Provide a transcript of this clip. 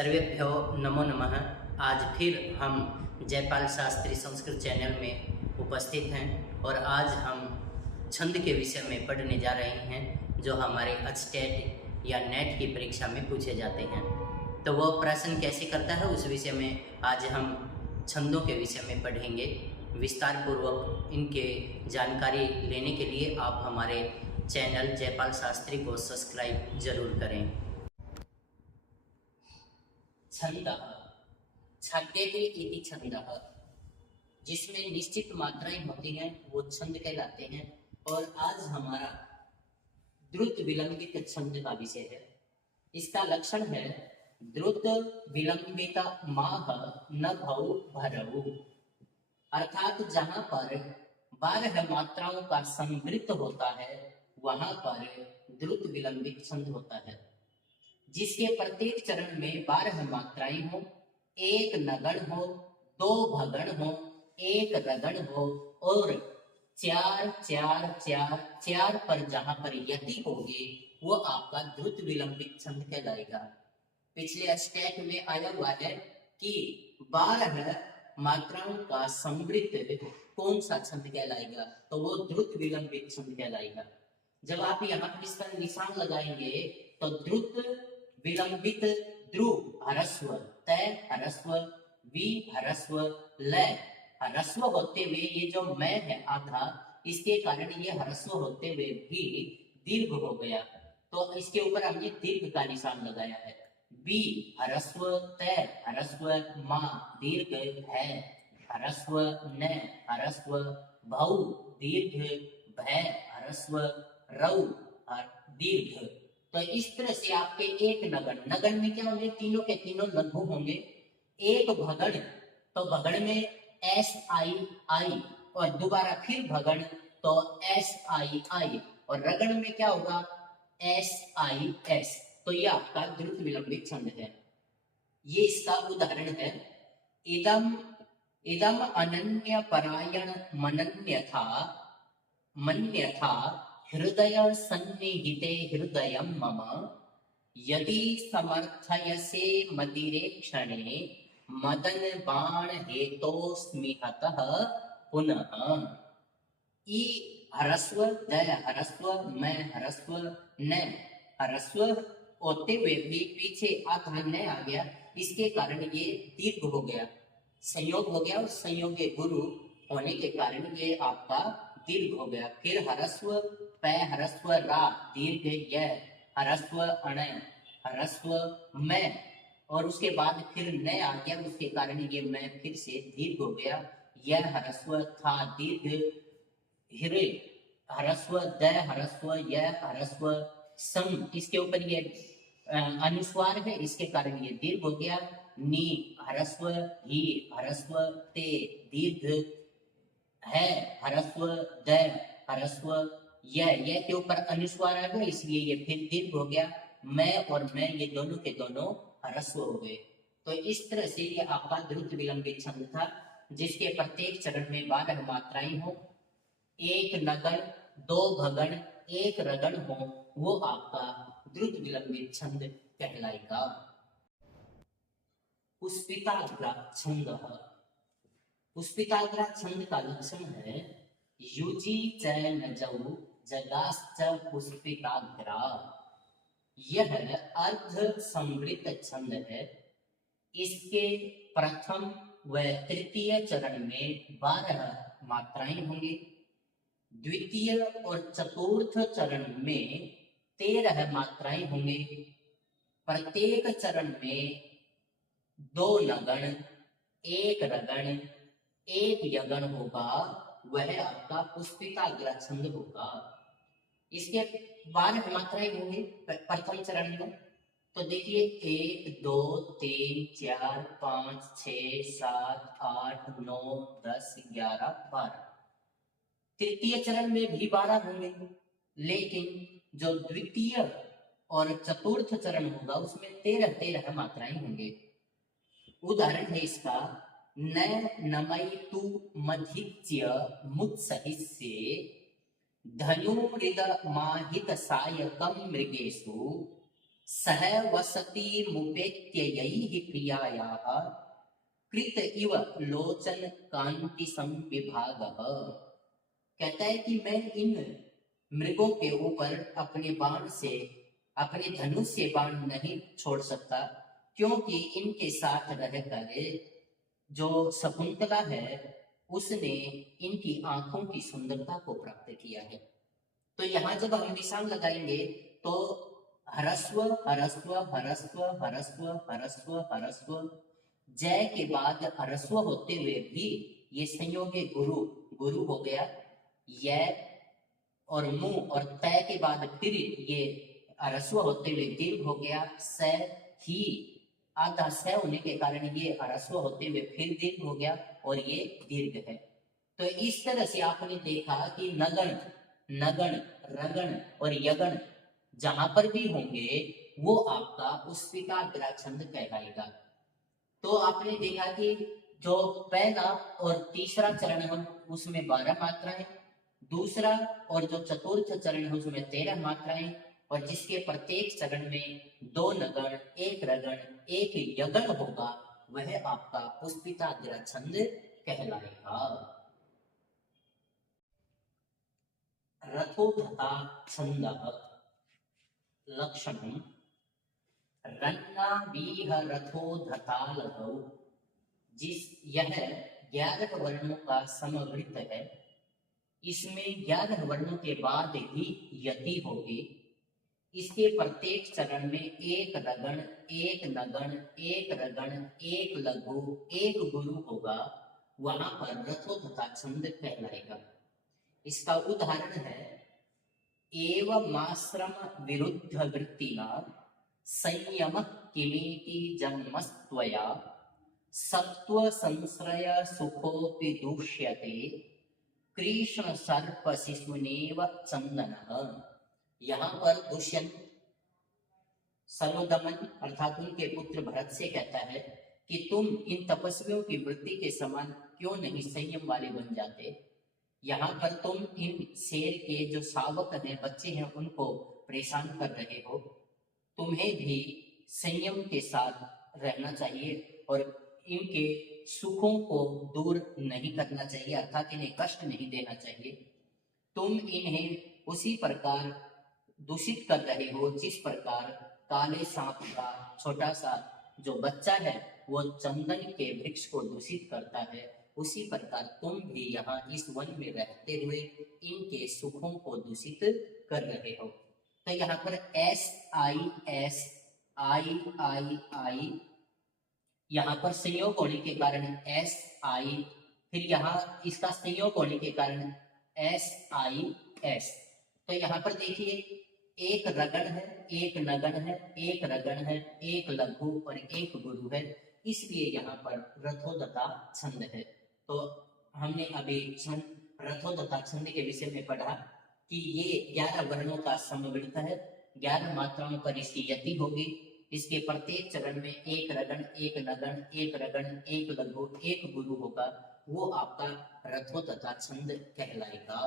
सर्वेभ्यो नमो नमः। आज फिर हम जयपाल शास्त्री संस्कृत चैनल में उपस्थित हैं और आज हम छंद के विषय में पढ़ने जा रहे हैं जो हमारे अटस्टेट या नेट की परीक्षा में पूछे जाते हैं। तो वो प्रश्न कैसे करता है उस विषय में आज हम छंदों के विषय में पढ़ेंगे। विस्तार पूर्वक इनके जानकारी लेने के लिए आप हमारे चैनल जयपाल शास्त्री को सब्सक्राइब जरूर करें। छंदः छाद्यते इति छंदः, जिसमें निश्चित मात्राएं होती हैं वो छंद कहलाते हैं। और आज हमारा द्रुत विलंबित छंद का विषय है। इसका लक्षण है द्रुत विलंबित माह न भौ भरऊ, अर्थात जहां पर 12 मात्राओं का संवृत्त होता है वहां पर द्रुत विलंबित छंद होता है, जिसके प्रत्येक चरण में 12 मात्राएं हो, एक नगण हो, 2 भगण हो, एक रगण हो और 4 4 4 4 पर जहां पर यति होगी वो आपका द्रुत विलंबित छंद कहलाएगा। पिछले स्टेट में आया हुआ है कि 12 मात्राओं का संवृत्त कौन सा छंद कहलाएगा, तो वो द्रुत विलंबित छंद कहलाएगा। जब आप यहाँ पर इसका निशान लगाएंगे तो द्रुत विलंबित द्रु ह्रस्व, तय ह्रस्व, वि ह्रस्व, लय ह्रस्व होते हुए ये जो मैं है आधा, इसके कारण ये ह्रस्व होते हुए भी दीर्घ हो गया, तो इसके ऊपर हमने दीर्घ का निशान लगाया है। बी ह्रस्व, तय ह्रस्व, मा दीर्घ है, ह्रस्व न ह्रस्व, भौ दीर्घ, भय ह्रस्व, रौ दीर्घ। तो इस तरह से आपके एक नगण, नगण में क्या होंगे, तीनों के तीनों लघु होंगे। एक भगण, तो भगण में एस आई आई और दोबारा फिर भगण तो एस आई आई, और रगण में क्या होगा एस आई एस। तो ये आपका द्रुत विलंबित छंद है। ये इसका उदाहरण है। इदम इदम अनन्य परायण मनन्यथा मन्यथा हृदय सन्निहिते हृदयं मम, यदि समर्थयसे मदिरे क्षणे मदन बाण हेतोस्मि हतः पुनः। ई ह्रस्व, द ह्रस्व, मैं ह्रस्व, न ह्रस्व होते हुए भी पीछे आधा न आ गया, इसके कारण ये दीर्घ हो गया, संयोग हो गया और संयोगे गुरु होने के कारण ये आपका दीर्घ हो गया। फिर ह्रस्व पै ह्रस्व रा दीर्घ य, ह्रस्व अण ह्रस्व मैं, और उसके बाद फिर न आ गया, उसके कारण ये मैं फिर से दीर्घ हो गया। यह ह्रस्व था दीर्घ हिरे, ह्रस्व द ह्रस्व य ह्रस्व सम, इसके ऊपर ये अनुस्वार है, इसके कारण ये दीर्घ हो गया। नी ह्रस्व ही ह्रस्व ते दीर्घ है, ह्रस्व द ह्रस्व यह के ऊपर अनुस्वार आ गया, इसलिए ये फिर दीर्घ हो गया। मैं और मैं ये दोनों के दोनों ह्रस्व हो गए। तो इस तरह से ये आपका द्रुत विलंबित छंद था, जिसके प्रत्येक चरण में 12 मात्राएं हो, एक नगण, 2 भगण, एक रगण हो, वो आपका द्रुत विलंबित छंद कहलाएगा। पुष्पिताग्रा छंदः। पुष्पिताग्रा छंद का लक्षण है युजी च नजौ जगाश्च पुष्पिताग्रा। यह अर्ध संवृत छंद है। इसके प्रथम व तृतीय चरण में 12 मात्राएं होंगी, द्वितीय और चतुर्थ चरण में 13 मात्राएं होंगी। प्रत्येक चरण में 2 नगण, एक रगण, एक यगण होगा, वह आपका पुष्पिताग्रा छंद होगा। इसके 12 मात्राएं होंगी प्रथम चरण में। तो देखिए 1 2 3 4 5 6 7 8 9 10 11 12। तृतीय चरण में भी 12 होंगे, लेकिन जो द्वितीय और चतुर्थ चरण होगा उसमें 13 मात्राएं होंगे। उदाहरण है इसका न नमयतु मधिच्य मुत्सहिष्ये धनुरिद माहित सायकं मृगेषु सह वसति मुपेत्ययैः प्रियायाः कृत इव लोचन कांति संविभागः। कहता है कि मैं इन मृगों के ऊपर अपने बाण से, अपने धनुष से बाण नहीं छोड़ सकता, क्योंकि इनके साथ रहकर जो शकुंतला है उसने इनकी आंखों की सुंदरता को प्राप्त किया है। तो यहाँ जब हम निशान लगाएंगे तो हरस्व हरस्व हरस्व हरस्व हरस्व हरस्व, जय के बाद हरस्व होते हुए भी ये संयोगी गुरु गुरु हो गया, य और मुंह और तय के बाद फिर ये हरस्व होते हुए दीर्घ हो गया, स ही आधा स होने के कारण ये हरस्व होते हुए फिर दीर्घ हो गया और ये दीर्घ है। तो इस तरह से आपने देखा कि नगण, नगण, रगण और यगण जहां पर भी होंगे वो आपका पुष्पिका ग्राछंद कहलाएगा। तो आपने देखा कि जो पहला और तीसरा चरण है उसमें 12 मात्राएं, दूसरा और जो चतुर्थ चरण है उसमें 13 मात्राएं, और जिसके प्रत्येक चरण में 2 नगण, 1 रगण, 1 यगण होगा, वह आपका पुष्पिताग्र छंद कहलाएगा। रथोधता छंद लक्षण रन्नावीह रथोधतालगौ, जिस यह 11 वर्णों का समवृत्त है, इसमें 11 वर्णों के बाद ही यति होगी। इसके प्रत्येक चरण में 1 रगण, 1 नगण, 1 रगण, 1 लघु, 1 गुरु होगा, वहां पर रथोधता छंद कहलाएगा। इसका उदाहरण है एवमाश्रम विरुद्ध वृत्तिना संयम किमीति जन्मस्त्वया सत्व संश्रय सुखोपि दूष्यते कृष्ण सर्प शिशुनेव चंदन। यहाँ पर दुष्यंत सर्वदमन अर्थात उनके पुत्र भरत से कहता है कि तुम इन तपस्वियों की वृत्ति के समान क्यों नहीं संयम वाले बन जाते। यहाँ पर तुम इन शेर के जो शावक हैं, बच्चे हैं, उनको परेशान कर रहे हो। तुम्हें भी संयम के साथ रहना चाहिए और इनके सुखों को दूर नहीं करना चाहिए, अर्थात इन्हें कष्ट नहीं देना चाहिए। तुम इन्हें उसी प्रकार दूषित कर रहे हो जिस प्रकार काले सांप का छोटा सा जो बच्चा है वो चंदन के वृक्ष को दूषित करता है, उसी प्रकार तुम भी यहाँ इस वन में रहते हुए इनके सुखों को दूषित कर रहे हो। तो यहाँ पर SIS I यहाँ पर संयोग होने के कारण SI, फिर यहाँ इसका संयोग होने के कारण SIS। तो यहाँ पर देखिए 1 रगण है, 1 नगण है, 1 रगण है, 1 लघु और 1 गुरु है, इसलिए यहाँ पर रथोदता छंद है। तो हमने अभी रथोदता छंद के विषय में पढ़ा कि ये 11 वर्णों का समवृत्त है, 11 मात्राओं पर इसकी यति होगी। इसके प्रत्येक चरण में 1 रगण, 1 नगण, 1 रगण, 1 लघु, 1 गुरु होगा, वो आपका रथोदता छंद कहलाएगा।